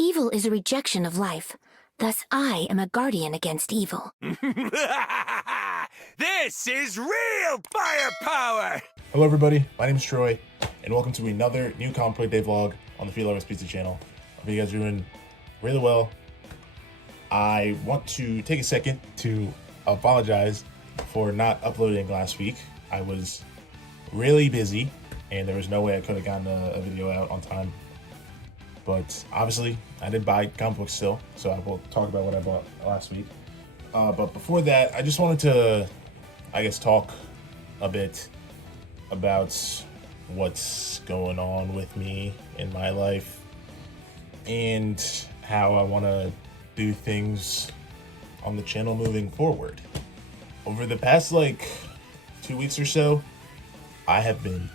Evil is a rejection of life. Thus, I am a guardian against evil. This is real firepower! Hello everybody, my name is Troy, and welcome to another new Comic Book Day vlog on the Food Lovers Pizza channel. Hope you guys are doing really well. I want to take a second to apologize for not uploading last week. I was really busy, and there was no way I could have gotten a video out on time. But obviously, I did buy comic books still, so I will talk about what I bought last week. But before that, I just wanted to, talk a bit about what's going on with me in my life and how I want to do things on the channel moving forward. Over the past 2 weeks or so, I have been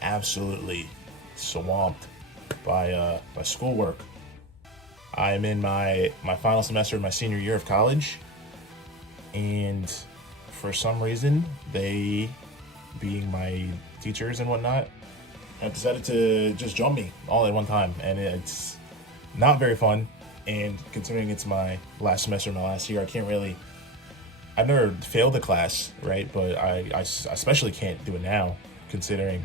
absolutely swamped by schoolwork. I'm in my final semester of my senior year of college, and for some reason, they, being my teachers and whatnot, have decided to just jump me all at one time, and it's not very fun. And considering it's my last semester, my last year, I've never failed a class, right? But I especially can't do it now, considering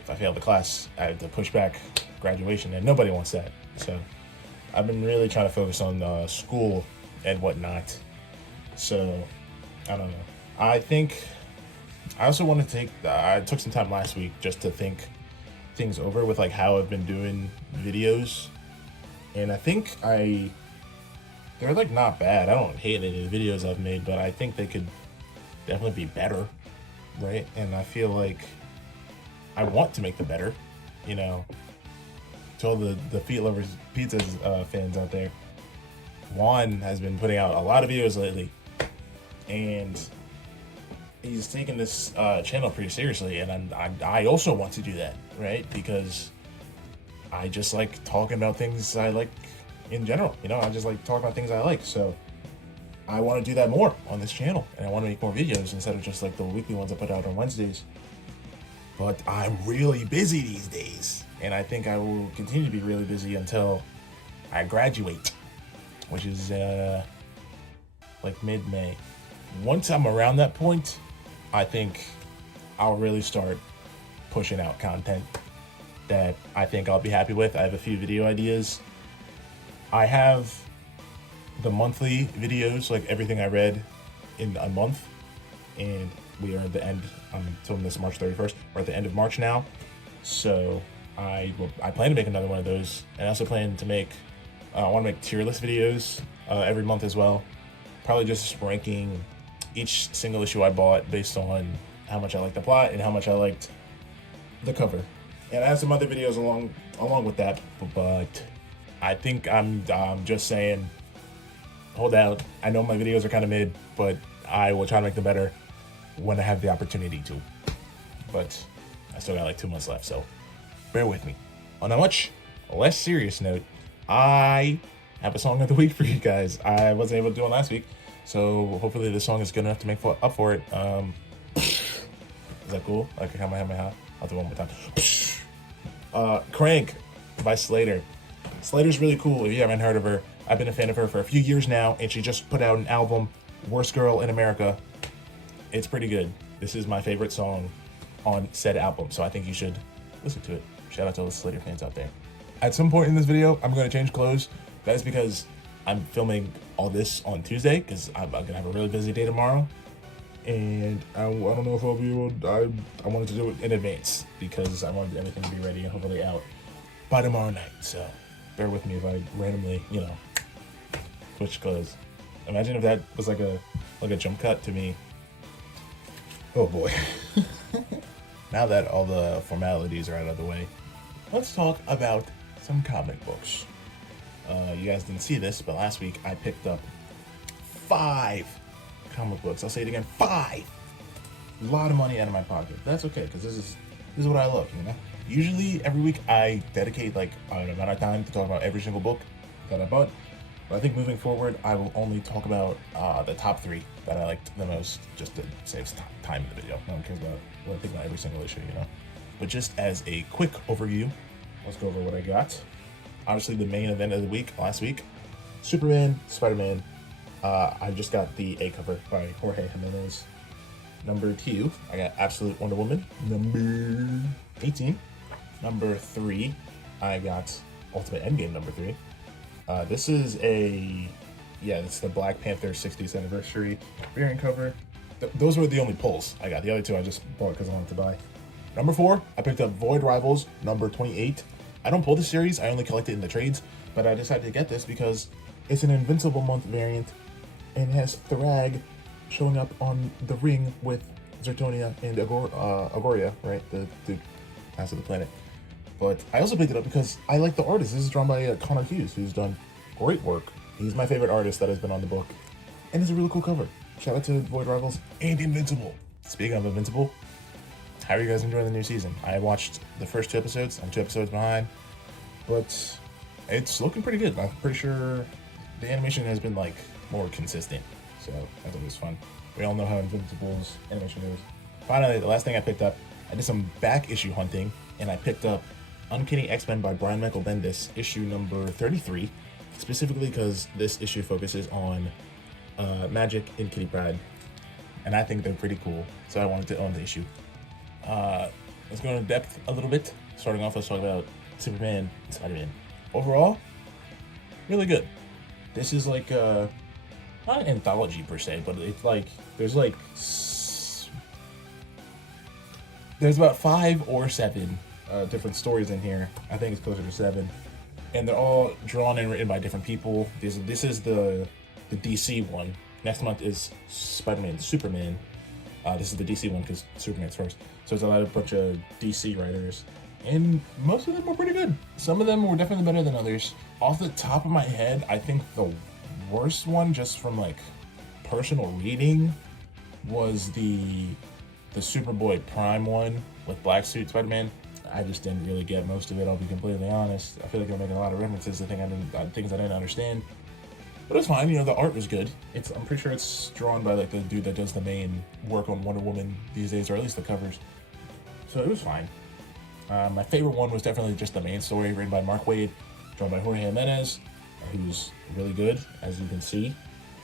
if I fail the class, I have to push back graduation, and nobody wants that. So I've been really trying to focus on school and whatnot. So I don't know. I think I also want to I took some time last week just to think things over with how I've been doing videos, and I think they're not bad. I don't hate any of the videos I've made, but I think they could definitely be better, right? And I feel like I want to make them better, to all the Feet Lovers Pizzas fans out there. Juan has been putting out a lot of videos lately, and he's taking this channel pretty seriously, and I also want to do that, right? Because I just like talking about things I like in general, I just like talking about things I like. So I want to do that more on this channel, and I want to make more videos instead of just the weekly ones I put out on Wednesdays. But I'm really busy these days, and I think I will continue to be really busy until I graduate, which is mid-May. Once I'm around that point, I think I'll really start pushing out content that I think I'll be happy with. I have a few video ideas. I have the monthly videos, everything I read in a month, and we are at the end. I'm filming this March 31st. We're at the end of March now, so I plan to make another one of those, and I also plan to make. I want to make tier list videos every month as well. Probably just ranking each single issue I bought based on how much I liked the plot and how much I liked the cover. And I have some other videos along with that, but I think I'm just saying, hold out. I know my videos are kind of mid, but I will try to make them better when I have the opportunity to. But I still got 2 months left, so bear with me. On a much less serious note, I have a song of the week for you guys. I wasn't able to do it last week, so hopefully this song is good enough to make up for it. Is that cool? I can have my hat. I'll do it one more time. Crank by Slater. Slater's really cool if you haven't heard of her. I've been a fan of her for a few years now, and she just put out an album, Worst Girl in America. It's pretty good. This is my favorite song on said album, so I think you should listen to it. Shout out to all the Slater fans out there. At some point in this video, I'm going to change clothes. That is because I'm filming all this on Tuesday, because I'm going to have a really busy day tomorrow. And I don't know if I'll be able to, I wanted to do it in advance because I wanted everything to be ready and hopefully out by tomorrow night. So bear with me if I randomly, switch clothes. Imagine if that was like a jump cut to me. Oh boy. Now that all the formalities are out of the way, let's talk about some comic books. You guys didn't see this, but last week I picked up 5 comic books. I'll say it again, 5. A lot of money out of my pocket. That's okay, because this is what I love, Usually every week I dedicate an amount of time to talk about every single book that I bought. But I think moving forward, I will only talk about the top 3 that I liked the most, just to save time in the video. No one cares about what I think about every single issue, But just as a quick overview, let's go over what I got. Obviously, the main event of the week last week, Superman, Spider-Man. I just got the A cover by Jorge Jimenez. Number 2, I got Absolute Wonder Woman. Number 18. Number 3, I got Ultimate Endgame number 3. This is it's the Black Panther 60th anniversary variant cover. Those were the only pulls I got. The other 2 I just bought because I wanted to buy. Number 4, I picked up Void Rivals number 28. I don't pull this series, I only collect it in the trades, but I decided to get this because it's an Invincible Month variant and has Thrag showing up on the ring with Zertonia and Agoria, right? The Master of the Planet. But I also picked it up because I like the artist. This is drawn by Connor Hughes, who's done great work. He's my favorite artist that has been on the book. And it's a really cool cover. Shout out to Void Rivals and Invincible. Speaking of Invincible, how are you guys enjoying the new season? I watched the first 2 episodes. I'm 2 episodes behind. But it's looking pretty good. I'm pretty sure the animation has been like more consistent. So I thought it was fun. We all know how Invincible's animation is. Finally, the last thing I picked up, I did some back issue hunting and I picked up Uncanny X-Men by Brian Michael Bendis, issue number 33, specifically because this issue focuses on Magic and Kitty Pryde, and I think they're pretty cool, so I wanted to own the issue. Let's go into depth a little bit. Starting off, let's talk about Superman and Spider-Man. Overall, really good. This is like not an anthology per se, but it's like there's about 5 or 7 different stories in here. I think it's closer to 7, and they're all drawn and written by different people. This is the DC one. Next month is Spider-Man, Superman. This is the DC one because Superman's first. So it's a bunch of DC writers, and most of them were pretty good. Some of them were definitely better than others. Off the top of my head, I think the worst one, just from like personal reading, was the Superboy Prime one with Black Suit Spider-Man. I just didn't really get most of it, I'll be completely honest. I feel like I'm making a lot of references to things I didn't understand. But it's fine, the art was good. I'm pretty sure it's drawn by like the dude that does the main work on Wonder Woman these days, or at least the covers. So it was fine. My favorite one was definitely just the main story, written by Mark Waid, drawn by Jorge Jimenez, who's really good, as you can see.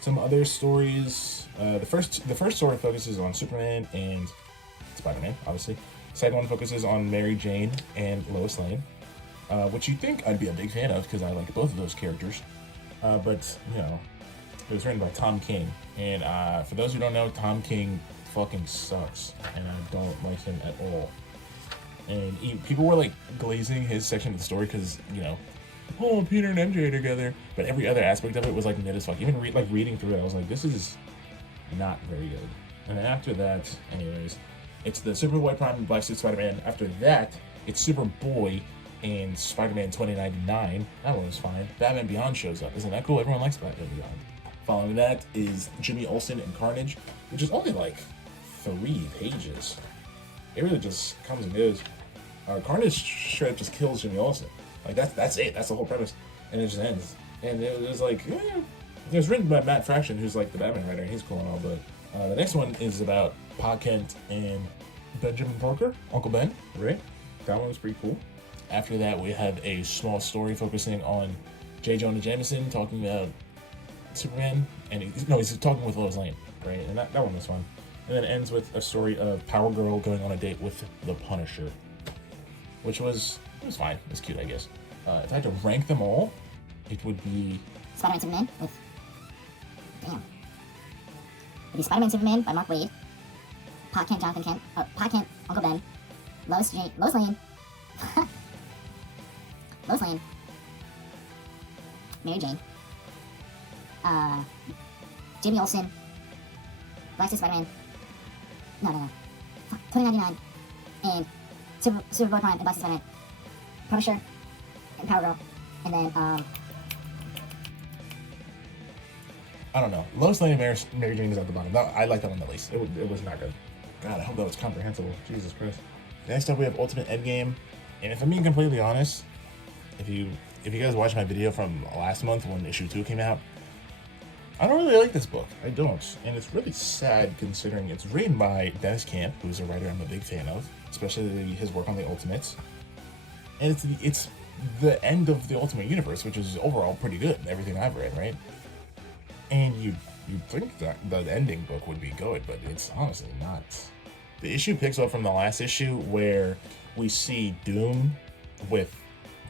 Some other stories, the first story focuses on Superman and Spider-Man, obviously. The second one focuses on Mary Jane and Lois Lane, which you'd think I'd be a big fan of because I like both of those characters. But, it was written by Tom King. And for those who don't know, Tom King fucking sucks. And I don't like him at all. And people were like glazing his section of the story because, Peter and MJ are together. But every other aspect of it was like mid as fuck. Even reading through it, I was like, this is not very good. And then after that, anyways, it's the Superboy Prime and Black Suit Spider-Man. After that, it's Superboy and Spider-Man 2099. That one was fine. Batman Beyond shows up. Isn't that cool? Everyone likes Batman Beyond. Following that is Jimmy Olsen and Carnage, which is only like 3 pages. It really just comes and goes. Carnage straight up just kills Jimmy Olsen. Like that's it. That's the whole premise, and it just ends. And it was like, it was written by Matt Fraction, who's like the Batman writer, and he's cool and all. But the next one is about Pa Kent and Benjamin Parker, Uncle Ben, right? That one was pretty cool. After that, we have a small story focusing on J. Jonah Jameson talking about Superman, and he's talking with Lois Lane, right? And that one was fun. And then it ends with a story of Power Girl going on a date with the Punisher, which was fine. It was cute, I guess. If I had to rank them all, it would be Spider-Man Superman with it'd be Spider-Man Superman by Mark Waid, Pa Kent Jonathan Kent, Pa Kent Uncle Ben, Lois Lane, Lois Lane, Mary Jane, Jimmy Olsen, Black Suit Spider-Man, no, 2099, and Superboy Prime and Black Suit Spider-Man, Punisher, and Power Girl, and then I don't know. Lois Lane and Mary Jane is at the bottom. I like that one the least. It was not good. God, I hope that was comprehensible. Jesus Christ. Next up, we have Ultimate Endgame, and if I'm being completely honest, if you guys watched my video from last month when issue 2 came out, I don't really like this book. I don't, and it's really sad considering it's written by Dennis Camp, who's a writer I'm a big fan of, especially his work on the Ultimates. And the end of the Ultimate Universe, which is overall pretty good, everything I've read, right? And you'd think that the ending book would be good, but it's honestly not. The issue picks up from the last issue where we see Doom with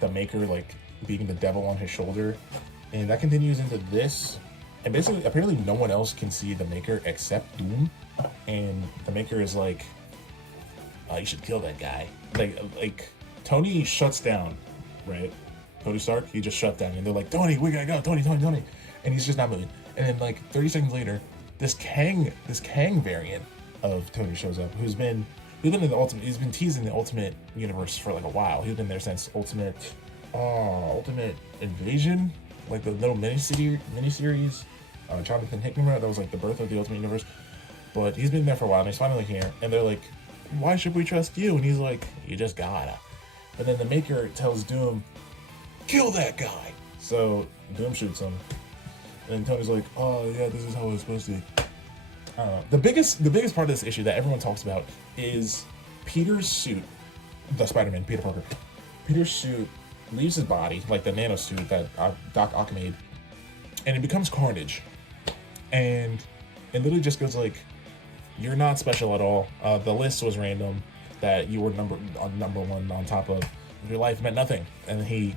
the Maker like being the devil on his shoulder, and that continues into this. And basically, apparently no one else can see the Maker except Doom, and the Maker is like, "Oh, you should kill that guy." Like Tony shuts down, right? Tony Stark, he just shut down, and they're like, "Tony, we gotta go, Tony," and he's just not moving. And then like 30 seconds later, this Kang variant of Tony shows up, who's been in the Ultimate, he's been teasing the Ultimate Universe for like a while. He's been there since Ultimate Invasion, like the little miniseries. Jonathan Hickman, that was like the birth of the Ultimate Universe. But he's been there for a while, and he's finally here. And they're like, "Why should we trust you?" And he's like, "You just gotta." But then the Maker tells Doom, "Kill that guy." So Doom shoots him, and Tony's like, "Oh yeah, this is how it's supposed to be." I don't know. The biggest part of this issue that everyone talks about is Peter's suit, the Spider-Man, Peter Parker. Peter's suit leaves his body, like the nano suit that Doc Ock made, and it becomes Carnage. And it literally just goes like, "You're not special at all. The list was random. That you were number one on top of your life meant nothing." And then he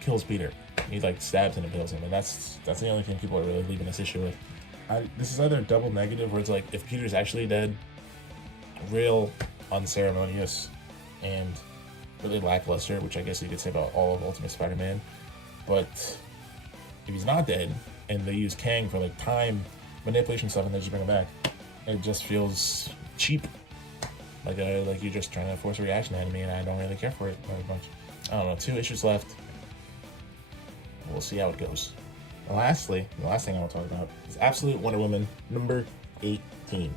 kills Peter. He like stabs him and kills him, and that's the only thing people are really leaving this issue with. This is either double negative, where it's like if Peter's actually dead, real unceremonious and really lackluster, which I guess you could say about all of Ultimate Spider-Man. But if he's not dead, and they use Kang for like time manipulation stuff, and they just bring him back, it just feels cheap. Like you're just trying to force a reaction out of me, and I don't really care for it very much. I don't know. 2 issues left. We'll see how it goes. And lastly, the last thing I want to talk about is Absolute Wonder Woman number 18.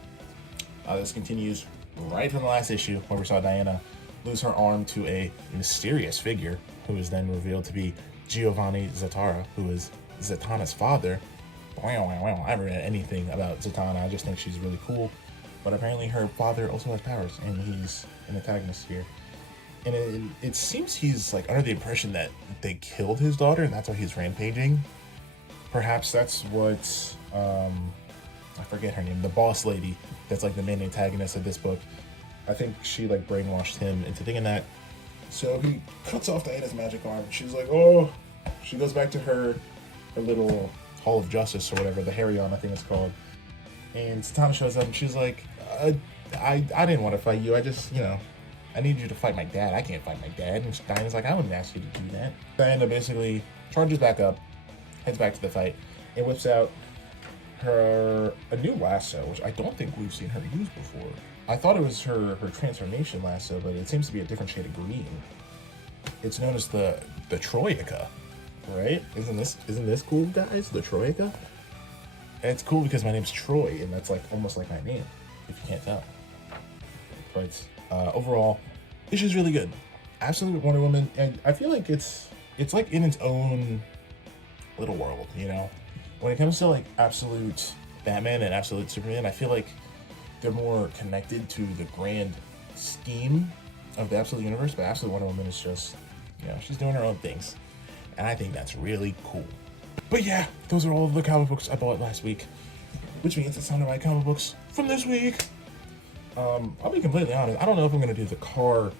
This continues right from the last issue, where we saw Diana lose her arm to a mysterious figure, who is then revealed to be Giovanni Zattara, who is Zatanna's father. I haven't read anything about Zatanna. I just think she's really cool. But apparently her father also has powers, and he's an antagonist here. And it seems he's like under the impression that they killed his daughter, and that's why he's rampaging. Perhaps that's what I forget her name, the boss lady that's like the main antagonist of this book. I think she like brainwashed him into thinking that. So he cuts off Diana's magic arm. She's like, "Oh," she goes back to her little Hall of Justice or whatever, the Harryon, I think it's called. And Zatanna shows up, and she's like, I didn't want to fight you. I just, I need you to fight my dad. I can't fight my dad." And Diana's like, "I wouldn't ask you to do that." Diana basically charges back up, heads back to the fight, and whips out a new lasso, which I don't think we've seen her use before. I thought it was her transformation lasso, but it seems to be a different shade of green. It's known as the Troika, right? Isn't this cool, guys? The Troika? It's cool because my name's Troy, and that's like almost like my name, if you can't tell. But overall, this is really good. Absolute Wonder Woman, and I feel like it's like in its own little world, When it comes to like Absolute Batman and Absolute Superman, I feel like they're more connected to the grand scheme of the Absolute Universe, but Absolute Wonder Woman is just, she's doing her own things. And I think that's really cool. But yeah, those are all of the comic books I bought last week, which means it's time to buy comic books from this week. I'll be completely honest, I don't know if I'm going to do the car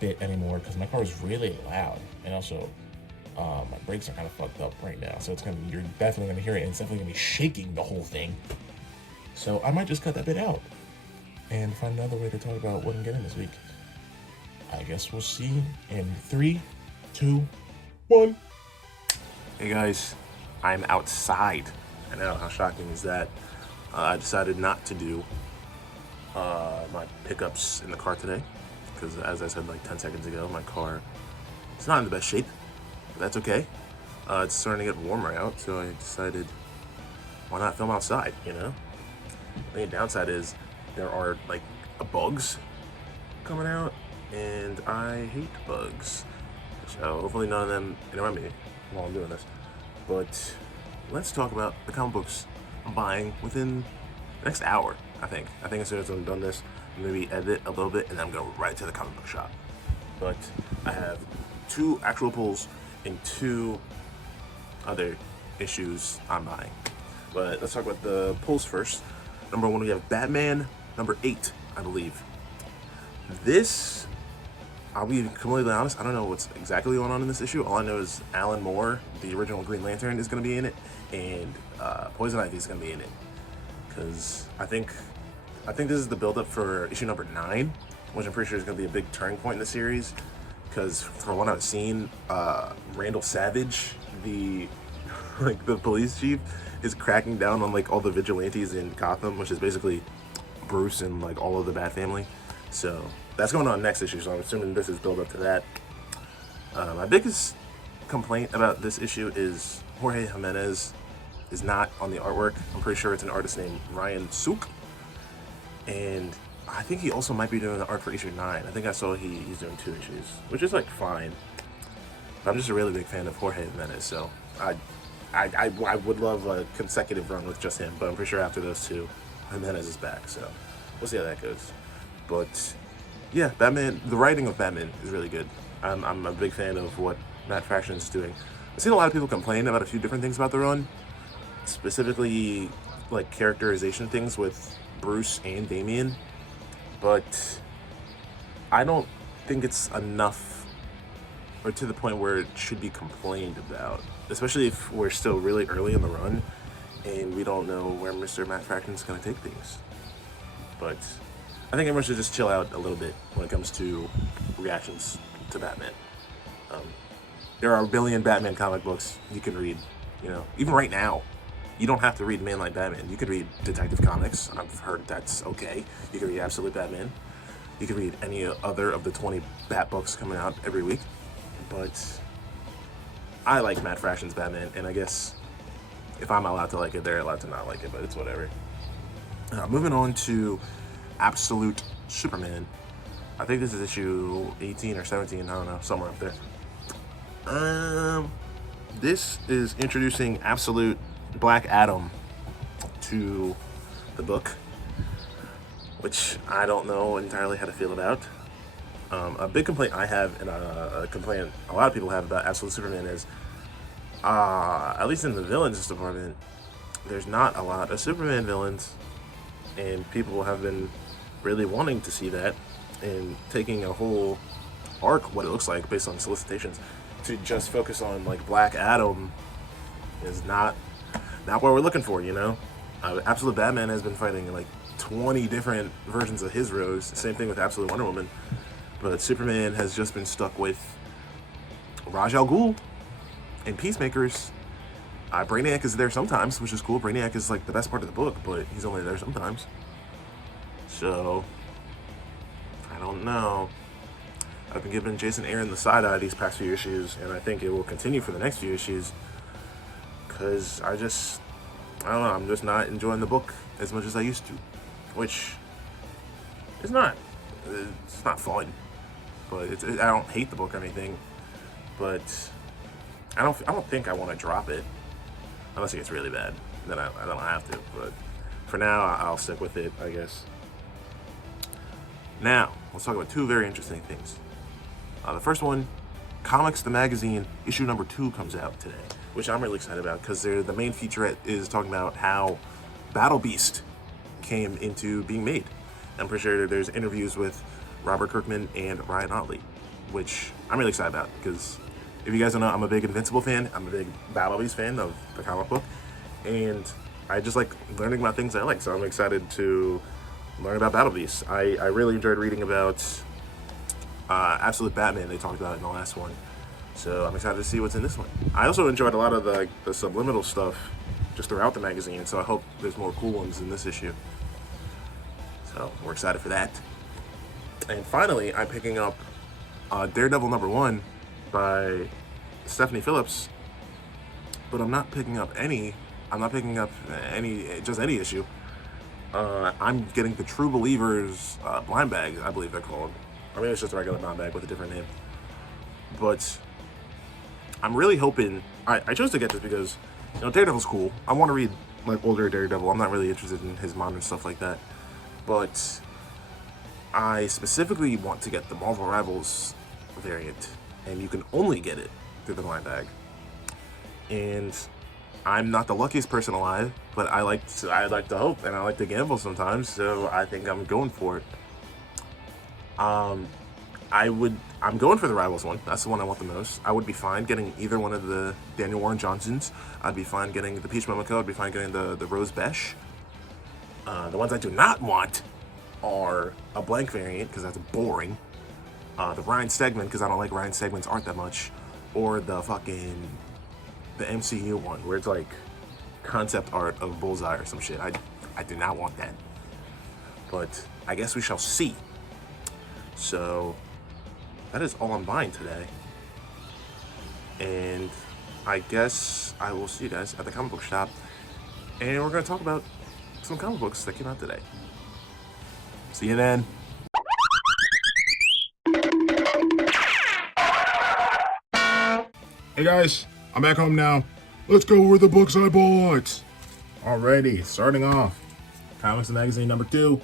bit anymore, because my car is really loud, and also my brakes are kind of fucked up right now, so you're definitely going to hear it, and it's definitely going to be shaking the whole thing. So I might just cut that bit out and find another way to talk about what I'm getting this week. I guess we'll see in 3, 2, 1. Hey guys, I'm outside. I know, how shocking is that? I decided not to do my pickups in the car today, because as I said like 10 seconds ago, my car is not in the best shape, but that's okay. It's starting to get warmer out, so I decided, why not film outside, The only downside is there are like bugs coming out, and I hate bugs. So hopefully none of them interrupt me while I'm doing this. But let's talk about the comic books I'm buying within the next hour, I think. As soon as I'm done this, maybe edit a little bit, and then I'm going right to the comic book shop. But I have 2 actual pulls and 2 other issues I'm buying. But let's talk about the pulls first. Number 1, we have Batman number 8, I believe. This, I'll be completely honest, I don't know what's exactly going on in this issue. All I know is Alan Moore, the original Green Lantern, is going to be in it, and Poison Ivy is going to be in it. Because I think this is the build-up for issue number 9, which I'm pretty sure is going to be a big turning point in the series. Because from what I've seen, Randall Savage, the police chief, is cracking down on like all the vigilantes in Gotham, which is basically Bruce and like all of the Bat family. So that's going on next issue, so I'm assuming this is build up to that. My biggest complaint about this issue is Jorge Jimenez is not on the artwork. I'm pretty sure it's an artist named Ryan Sook, and I think he also might be doing the art for issue 9. I think I saw he's doing 2 issues, which is like fine. But I'm just a really big fan of Jorge Jimenez, so I would love a consecutive run with just him, but I'm pretty sure after those 2, Jimenez is back, so we'll see how that goes. But yeah, Batman, the writing of Batman is really good. I'm a big fan of what Matt Fraction is doing. I've seen a lot of people complain about a few different things about the run, specifically like characterization things with Bruce and Damian, but I don't think it's enough or to the point where it should be complained about, especially if we're still really early in the run and we don't know where Mr. Matt Fraction is going to take things. But I think everyone should just chill out a little bit when it comes to reactions to Batman. There are a billion Batman comic books you can read, you know, even right now. You don't have to read Man Like Batman. You could read Detective Comics. I've heard that's okay. You can read Absolute Batman. You can read any other of the 20 Bat books coming out every week. But I like Matt Fraction's Batman, and I guess if I'm allowed to like it, they're allowed to not like it, but it's whatever. Moving on to Absolute Superman. I think this is issue 18 or 17, I don't know, somewhere up there. This is introducing Absolute Black Adam to the book, which I don't know entirely how to feel about. A big complaint I have, and a complaint a lot of people have about Absolute Superman is, at least in the villains department, there's not a lot of Superman villains, and people have been really wanting to see that, and taking a whole arc, what it looks like based on solicitations, to just focus on like Black Adam is not what we're looking for, you know. Absolute Batman has been fighting like 20 different versions of his Rose. Same thing with Absolute Wonder Woman, but Superman has just been stuck with Ra's al Ghul and Peacemakers. Brainiac is there sometimes, which is cool. Brainiac is like the best part of the book, but he's only there sometimes. So, I don't know. I've been giving Jason Aaron the side eye these past few issues, and I think it will continue for the next few issues. Because I don't know, I'm just not enjoying the book as much as I used to. Which, it's not fun. But I don't hate the book or anything. But, I don't think I want to drop it. Unless it gets really bad. Then I don't have to. But, for now, I'll stick with it, I guess. Now, let's talk about 2 very interesting things. The first one, Comics the Magazine, issue number 2 comes out today, which I'm really excited about because the main featurette is talking about how Battle Beast came into being made. I'm pretty sure there's interviews with Robert Kirkman and Ryan Ottley, which I'm really excited about because if you guys don't know, I'm a big Invincible fan. I'm a big Battle Beast fan of the comic book, and I just like learning about things I like, so I'm excited to learn about Battle Beast. I really enjoyed reading about Absolute Batman they talked about in the last one, so I'm excited to see what's in this one. I also enjoyed a lot of the subliminal stuff just throughout the magazine, so I hope there's more cool ones in this issue. So we're excited for that. And finally, I'm picking up Daredevil number 1 by Stephanie Phillips, but I'm not picking up any issue. I'm getting the True Believers blind bag, I believe they're called. I mean, it's just a regular blind bag with a different name. But I'm really hoping, I chose to get this because, you know, Daredevil's cool. I want to read like older Daredevil. I'm not really interested in his modern stuff like that. But I specifically want to get the Marvel Rivals variant and you can only get it through the blind bag. And I'm not the luckiest person alive, but I like to hope and I like to gamble sometimes, so I think I'm going for it. I'm going for the Rivals one. That's the one I want the most. I would be fine getting either one of the Daniel Warren Johnsons. I'd be fine getting the Peach Momoko. I'd be fine getting the Rose Besh. The ones I do not want are a blank variant, because that's boring. The Ryan Stegman, because I don't like Ryan Stegman's art that much. Or the MCU one, where it's like concept art of Bullseye or some shit. I do not want that. But I guess we shall see. So that is all I'm buying today. And I guess I will see you guys at the comic book shop. And we're going to talk about some comic books that came out today. See you then. Hey guys, I'm back home now. Let's go over the books I bought. Alrighty, starting off. Comics and Magazine number 2.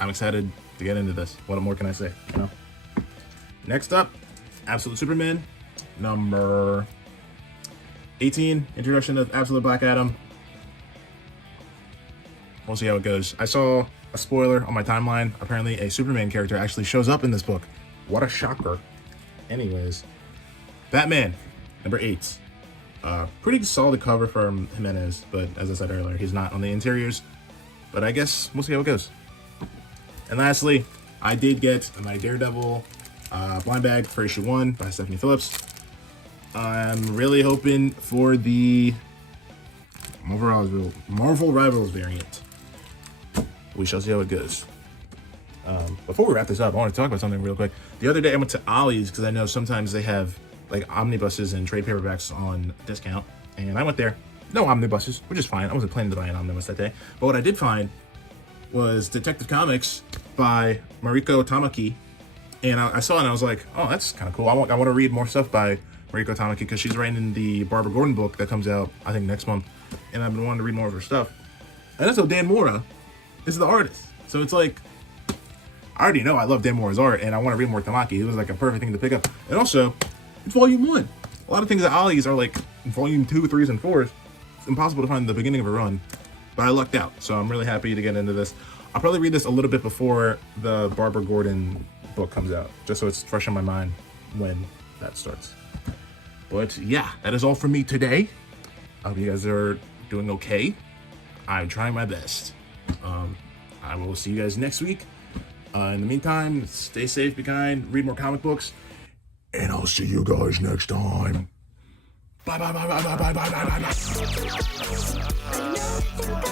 I'm excited to get into this. What more can I say? You know? Next up, Absolute Superman number 18. Introduction of Absolute Black Adam. We'll see how it goes. I saw a spoiler on my timeline. Apparently a Superman character actually shows up in this book. What a shocker. Anyways, Batman number 8. Pretty solid cover from Jimenez, but as I said earlier, he's not on the interiors. But I guess we'll see how it goes. And lastly, I did get my Daredevil blind bag for issue 1 by Stephanie Phillips. I'm really hoping for the Marvel Rivals variant. We shall see how it goes. Before we wrap this up, I want to talk about something real quick. The other day I went to Ollie's, because I know sometimes they have like omnibuses and trade paperbacks on discount, and I went there. No omnibuses, which is fine. I wasn't planning to buy an omnibus that day. But what I did find was Detective Comics by Mariko Tamaki, and I saw it and I was like, oh, that's kind of cool. I want to read more stuff by Mariko Tamaki, because she's writing the Barbara Gordon book that comes out, I think, next month, and I've been wanting to read more of her stuff. And also Dan Mora is the artist, so it's like, I already know I love Dan Mora's art, and I want to read more Tamaki. It was like a perfect thing to pick up. And also, it's volume 1. A lot of things at Ollie's are like volume 2, 3s, and 4s. It's impossible to find the beginning of a run, but I lucked out, so I'm really happy to get into this. I'll probably read this a little bit before the Barbara Gordon book comes out, just so it's fresh in my mind when that starts. But yeah, that is all from me today. I hope you guys are doing okay. I'm trying my best. I will see you guys next week. In the meantime, stay safe, be kind, read more comic books, and I'll see you guys next time. Bye, bye, bye, bye, bye, bye, bye, bye, bye.